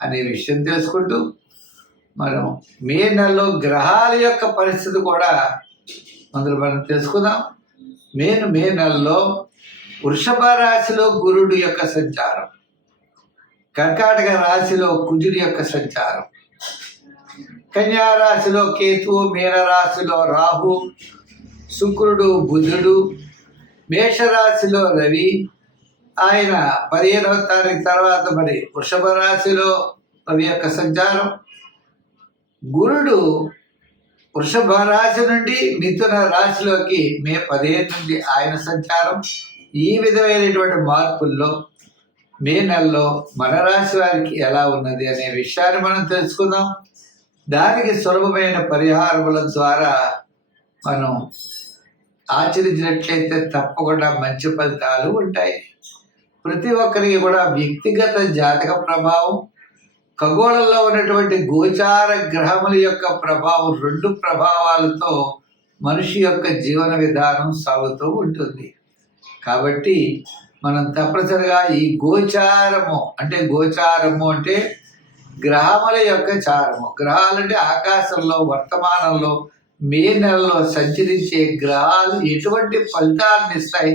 అనే విషయం తెలుసుకుంటూ మనం మే నెలలో గ్రహాల యొక్క పరిస్థితి కూడా అందులో మనం తెలుసుకుందాం. మేను మే నెలలో వృషభ రాశిలో గురుడు యొక్క సంచారం కర్కాటక రాశిలో కుజుడి యొక్క సంచారం కన్యా రాశిలో కేతువు మీన రాశిలో రాహు శుక్రుడు బుధుడు మేషరాశిలో రవి ఆయన పదిహేనవ తారీఖు తర్వాత మరి వృషభ రాశిలో రవి యొక్క సంచారం. గురుడు వృషభ రాశి నుండి మిథున రాశిలోకి మే పదిహేను నుండి ఆయన సంచారం. ఈ విధమైనటువంటి మార్పుల్లో మే నెలలో మన రాశి వారికి ఎలా ఉన్నది అనే విషయాన్ని మనం తెలుసుకుందాం. దానికి సులభమైన పరిహారముల ద్వారా మనం ఆచరించినట్లయితే తప్పకుండా మంచి ఫలితాలు ఉంటాయి. ప్రతి ఒక్కరికి కూడా వ్యక్తిగత జాతక ప్రభావం ఖగోళంలో ఉన్నటువంటి గోచార గ్రహముల యొక్క ప్రభావం రెండు ప్రభావాలతో మనిషి యొక్క జీవన విధానం సాగుతూ ఉంటుంది. కాబట్టి మనం తప్పనిసరిగా ఈ గోచారము అంటే గోచారము అంటే గ్రహముల యొక్క చారము. గ్రహాలంటే ఆకాశంలో వర్తమానంలో మే నెలలో సంచరించే గ్రహాలు ఎటువంటి ఫలితాలను ఇస్తాయి?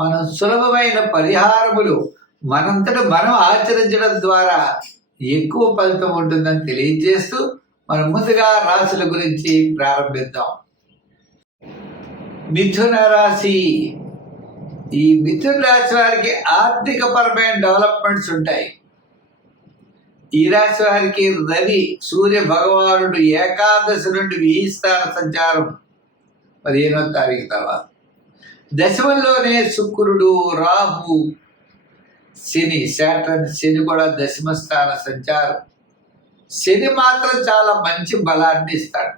మనం సులభమైన పరిహారములు మనంతట మనం ఆచరించడం ద్వారా ఎక్కువ ఫలితం ఉంటుందని తెలియజేస్తూ మనం ముందుగా రాశుల గురించి ప్రారంభిద్దాం. మిథున రాశి. ఈ మిథున రాశి వారికి ఆర్థిక పరమైన డెవలప్మెంట్స్ ఉంటాయి. ఈ రాశి వారికి రవి సూర్య భగవానుడు ఏకాదశి నుండి వీస్తాన సంచారం పదిహేనో తారీఖు తర్వాత. దశమంలోనే శుక్రుడు రాహు శని శాటర్న్ శని కూడా దశమ స్థాన సంచారం. శని మాత్రం చాలా మంచి బలాన్ని ఇస్తాడు.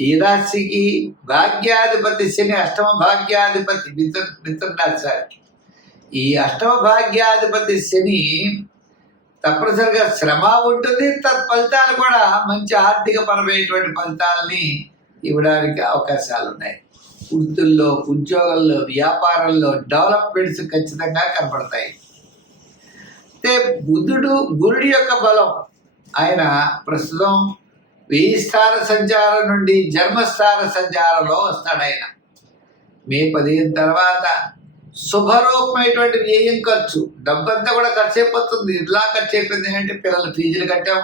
ఈ రాశికి భాగ్యాధిపతి శని అష్టమ భాగ్యాధిపతి మిత్ర మిత్ర ఈ అష్టమ భాగ్యాధిపతి శని తప్పనిసరిగా శ్రమ ఉంటుంది తత్ఫలితాలు కూడా మంచి ఆర్థిక పరమైనటువంటి ఫలితాలని ఇవ్వడానికి అవకాశాలు ఉన్నాయి వృత్తుల్లో ఉద్యోగాల్లో వ్యాపారంలో డెవలప్మెంట్స్ ఖచ్చితంగా కనపడతాయి. అయితే బుద్ధుడు గురుడి యొక్క బలం. ఆయన ప్రస్తుతం వెయ్యి స్థాన సంచారం నుండి జన్మస్థాన సంచారంలో వస్తాడు ఆయన. మే పదిహేను తర్వాత శుభరూపమైనటువంటి వ్యయం ఖర్చు. డబ్బంతా కూడా ఖర్చు అయిపోతుంది ఇలా ఖర్చు అయిపోయింది అంటే పిల్లల ఫీజులు కట్టాం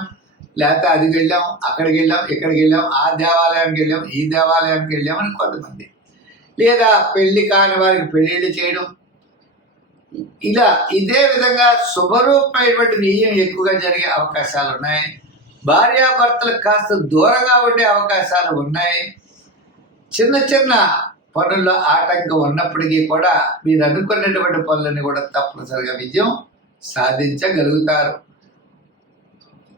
లేకపోతే అది వెళ్ళాం అక్కడికి వెళ్ళాం ఇక్కడికి వెళ్ళాం ఆ దేవాలయానికి వెళ్ళాం ఈ దేవాలయానికి వెళ్ళాం అని కొంతమంది. లేదా పెళ్ళి కాని వారికి పెళ్ళిళ్ళు చేయడం. ఇలా ఇదే విధంగా శుభరూపమైనటువంటి వ్యయం ఎక్కువగా జరిగే అవకాశాలు ఉన్నాయి. భార్యాభర్తలకు కాస్త దూరంగా ఉండే అవకాశాలు ఉన్నాయి. చిన్న చిన్న పనుల్లో ఆటంకం ఉన్నప్పటికీ కూడా మీరు అనుకున్నటువంటి పనులని కూడా తప్పనిసరిగా విజయం సాధించగలుగుతారు.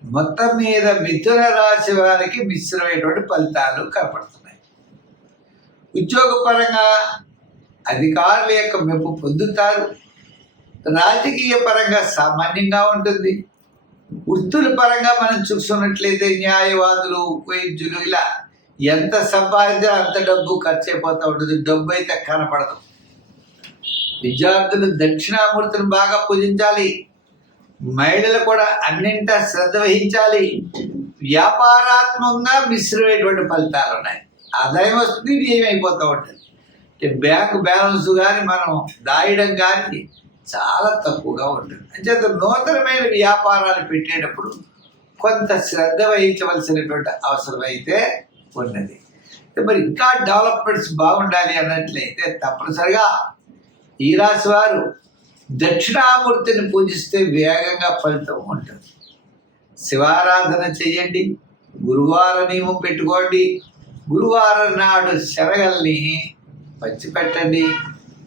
మొత్తం మీద మిథున రాశి వారికి మిశ్రమైనటువంటి ఫలితాలు కనపడుతున్నాయి. ఉద్యోగపరంగా అధికారుల యొక్క మెప్పు పొందుతారు. రాజకీయ పరంగా సామాన్యంగా ఉంటుంది. వృత్తుల పరంగా మనం చూసుకున్నట్లయితే న్యాయవాదులు వైద్యులు ఇలా ఎంత సంపాదించినా అంత డబ్బు ఖర్చు అయిపోతూ ఉంటుంది. డబ్బు అయితే కనపడదు. విద్యార్థులు దక్షిణామూర్తిని బాగా పూజించాలి. మహిళలు కూడా అన్నింటా శ్రద్ధ వహించాలి. వ్యాపారాత్మకంగా మిశ్రమైనటువంటి ఫలితాలు ఉన్నాయి ఆదాయం వస్తుంది వ్యయం అయిపోతూ ఉంటుంది. అంటే బ్యాంక్ బ్యాలెన్స్ కానీ మనం దాయడం కానీ చాలా తక్కువగా ఉంటుంది. అంచేత నూతనమైన వ్యాపారాలు పెట్టేటప్పుడు కొంత శ్రద్ధ వహించవలసినటువంటి అవసరం అయితే ఉన్నది. మరి ఇంకా డెవలప్మెంట్స్ బాగుండాలి అన్నట్లయితే తప్పనిసరిగా ఈ రాశి వారు దక్షిణామూర్తిని పూజిస్తే వేగంగా ఫలితం ఉంటుంది. శివారాధన చెయ్యండి గురువార నియమం పెట్టుకోండి గురువారం నాడు శనగల్ని పచ్చిపెట్టండి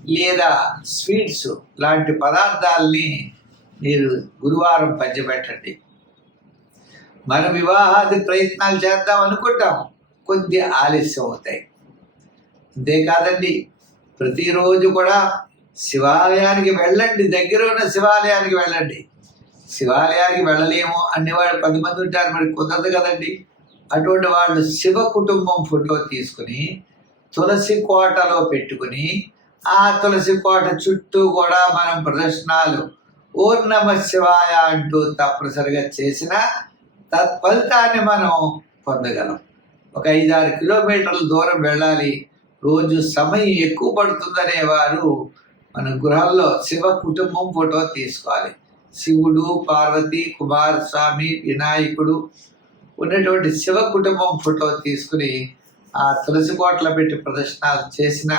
లేదా స్వీట్స్ లాంటి పదార్థాలని మీరు గురువారం పంచిపెట్టండి. మన వివాహాది ప్రయత్నాలు చేద్దాం అనుకుంటాం. కొద్ది ఆలస్యం అవుతాయి. అంతేకాదండి ప్రతిరోజు కూడా శివాలయానికి వెళ్ళండి. దగ్గర ఉన్న శివాలయానికి వెళ్ళండి. శివాలయానికి వెళ్ళలేము అన్ని పది మంది ఉంటారు. మరి కుదరదు కదండి. అటువంటి వాళ్ళు శివ కుటుంబం ఫోటో తీసుకుని తులసి కోటలో పెట్టుకుని ఆ తులసి కోట చుట్టూ కూడా మనం ప్రదర్శనాలు ఓం నమ శివాయ అంటూ తప్పనిసరిగా చేసిన తత్ఫలితాన్ని మనం పొందగలం. ఒక ఐదారు కిలోమీటర్ల దూరం వెళ్ళాలి. రోజు సమయం ఎక్కువ పడుతుందనే వారు మన గృహంలో శివ కుటుంబం ఫోటో తీసుకోవాలి. శివుడు పార్వతి కుమారస్వామి వినాయకుడు ఉన్నటువంటి శివ కుటుంబం ఫోటో తీసుకుని ఆ తులసి కోటలో పెట్టి ప్రదర్శనలు చేసిన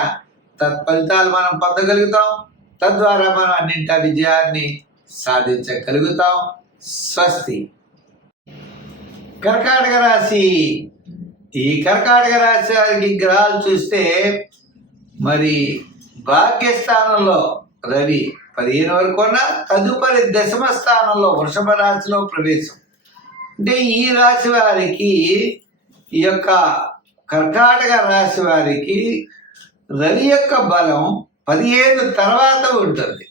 తత్ఫలితాలు మనం పొందగలుగుతాం. తద్వారా మనం అన్నింటి విజయాన్ని సాధించగలుగుతాం. స్వస్తి. కర్కాటక రాశి. ఈ కర్కాటక రాశి వారికి గ్రహాలు చూస్తే మరి భాగ్యస్థానంలో రవి పదిహేను వరకు ఉన్న తదుపరి దశమ స్థానంలో వృషభ రాశిలో ప్రవేశం. అంటే ఈ రాశి వారికి ఈ యొక్క కర్కాటక రాశి వారికి రవి యొక్క బలం పదిహేను తర్వాత ఉంటుంది.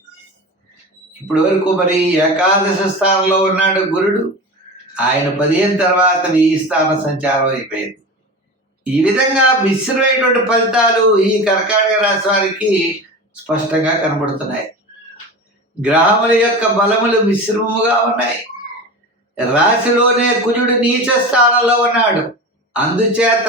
ఇప్పటి వరకు మరి ఏకాదశ స్థానంలో ఉన్నాడు గురుడు. ఆయన పదిహేను తర్వాత వెయ్యి స్థాన సంచారం అయిపోయింది. ఈ విధంగా మిశ్రమైనటువంటి ఫలితాలు ఈ కర్కాటక రాశి వారికి స్పష్టంగా కనబడుతున్నాయి. గ్రహముల యొక్క బలములు మిశ్రమముగా ఉన్నాయి. రాశిలోనే కుజుడు నీచ స్థానంలో ఉన్నాడు. అందుచేత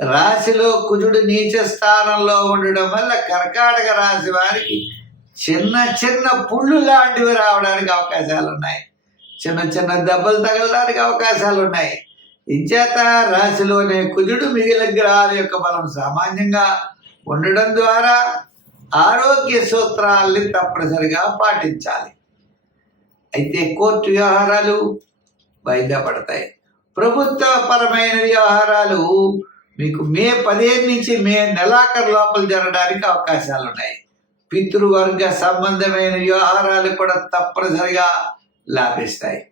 రాశిలో కుజుడు నీచ స్థానంలో ఉండడం వల్ల కర్కాటక రాశి వారికి చిన్న చిన్న పుళ్ళు లాంటివి రావడానికి అవకాశాలు ఉన్నాయి చిన్న చిన్న దెబ్బలు తగలడానికి అవకాశాలు ఉన్నాయి ఇంచేత రాశిలోనే కుజుడు మిగిలిన గ్రహాల యొక్క బలం సామాన్యంగా ఉండడం ద్వారా ఆరోగ్య సూత్రాల్ని తప్పనిసరిగా పాటించాలి. అయితే కోర్టు వ్యవహారాలు వాయిదా పడతాయి ప్రభుత్వ పరమైన వ్యవహారాలు మీకు మే పదిహేను నుంచి మే నెలాఖరు లోపల జరగడానికి అవకాశాలు ఉన్నాయి పితృవర్గ సంబంధమైన వ్యవహారాలు కూడా తప్పనిసరిగా లాభిస్తాయి.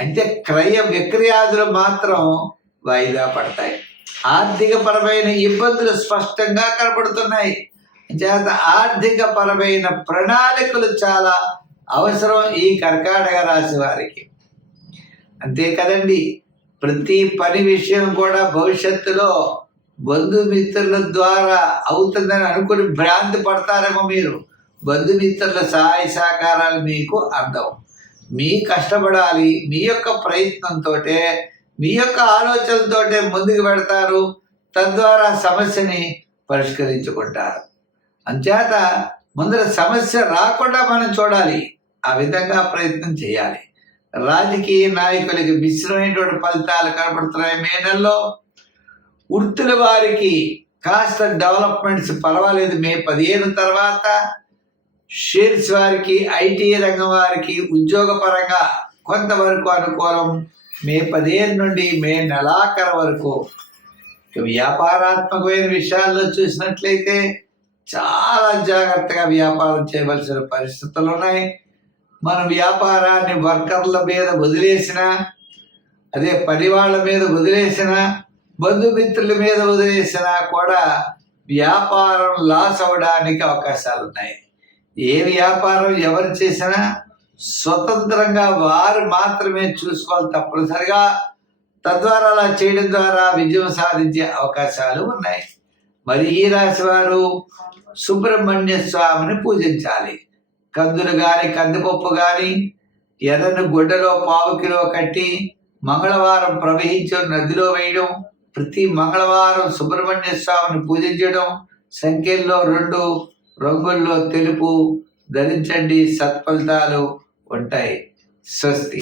అంటే క్రయ విక్రయాదులు మాత్రం వాయిదా పడతాయి. ఆర్థిక పరమైన ఇబ్బందులు స్పష్టంగా కనబడుతున్నాయి. చేత ఆర్థిక పరమైన ప్రణాళికలు చాలా అవసరం ఈ కర్కాటక రాశి వారికి. అంతే కదండి ప్రతి పని విషయం కూడా భవిష్యత్తులో బంధుమిత్రుల ద్వారా అవుతుందని అనుకుని భ్రాంతి పడతారేమో మీరు. బంధుమిత్రుల సహాయ సహకారాలు మీకు అర్థం. మీ కష్టపడాలి మీ యొక్క ప్రయత్నంతో మీ యొక్క ఆలోచనతో ముందుకు పెడతారు తద్వారా సమస్యని పరిష్కరించుకుంటారు. అంచేత ముందర సమస్య రాకుండా మనం చూడాలి. ఆ విధంగా ప్రయత్నం చేయాలి. రాజకీయ నాయకులకి మిశ్రమైనటువంటి ఫలితాలు కనబడుతున్నాయి. మే నెలలో వృత్తుల వారికి కాస్త డెవలప్మెంట్స్ పర్వాలేదు. మే పదిహేను తర్వాత షేర్స్ వారికి ఐటీ రంగం వారికి ఉద్యోగపరంగా కొంతవరకు అనుకూలం. మే పదిహేను నుండి మే నెలాఖరు వరకు వ్యాపారాత్మకమైన విషయాల్లో చూసినట్లయితే చాలా జాగ్రత్తగా వ్యాపారం చేయవలసిన పరిస్థితులు ఉన్నాయి. మన వ్యాపారాన్ని వర్కర్ల మీద వదిలేసిన అదే పనివాళ్ళ మీద వదిలేసిన బంధుమిత్రుల మీద వదిలేసినా కూడా వ్యాపారం లాస్ అవ్వడానికి అవకాశాలు ఉన్నాయి. ఏ వ్యాపారం ఎవరు చేసినా స్వతంత్రంగా వారు మాత్రమే చూసుకోవాలి తప్పనిసరిగా. తద్వారా అలా చేయడం ద్వారా విజయం సాధించే అవకాశాలు ఉన్నాయి. మరి ఈ రాశి వారు సుబ్రహ్మణ్య స్వామిని పూజించాలి. కందులు కానీ కందిపప్పు కానీ ఎర్రని గుడ్డలో పావు కిలో కట్టి మంగళవారం ప్రవహించే నదిలో వేయడం ప్రతి మంగళవారం సుబ్రహ్మణ్య స్వామిని పూజించడం సంఖ్యల్లో రెండు రంగుల్లో తెలుపు ధరించండి సత్ఫలితాలు ఉంటాయి. స్వస్తి.